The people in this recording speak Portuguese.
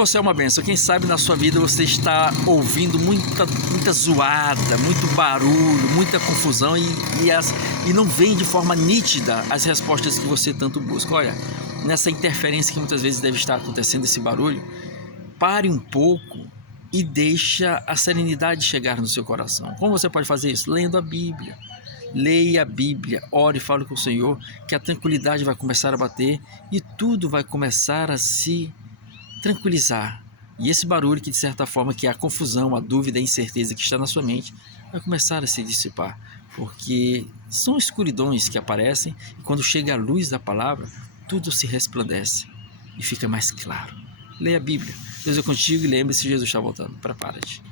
você é uma bênção. Quem sabe na sua vida você está ouvindo muita zoada, muito barulho, muita confusão e não vem de forma nítida as respostas que você tanto busca. Olha, nessa interferência que muitas vezes deve estar acontecendo, esse barulho, pare um pouco e deixa a serenidade chegar no seu coração. Como você pode fazer isso? Lendo a Bíblia. Leia a Bíblia, ore e fale com o Senhor, que a tranquilidade vai começar a bater e tudo vai começar a se tranquilizar. E esse barulho que de certa forma, que é a confusão, a dúvida, a incerteza que está na sua mente, vai começar a se dissipar, porque são escuridões que aparecem e quando chega a luz da palavra, tudo se resplandece e fica mais claro. Leia a Bíblia. Deus é contigo e lembre-se, Jesus está voltando. Prepara-te.